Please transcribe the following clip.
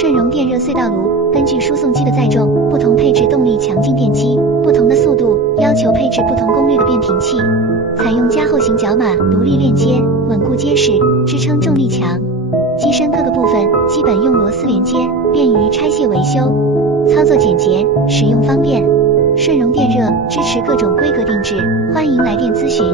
顺熔电热隧道炉根据输送机的载重不同配置动力强劲电机，不同的速度要求配置不同功率的变频器，采用加厚型角马独立链接，稳固结实，支撑重力强。机身各个部分基本用螺丝连接，便于拆卸维修，操作简洁，使用方便。顺熔电热支持各种规格定制，欢迎来电咨询。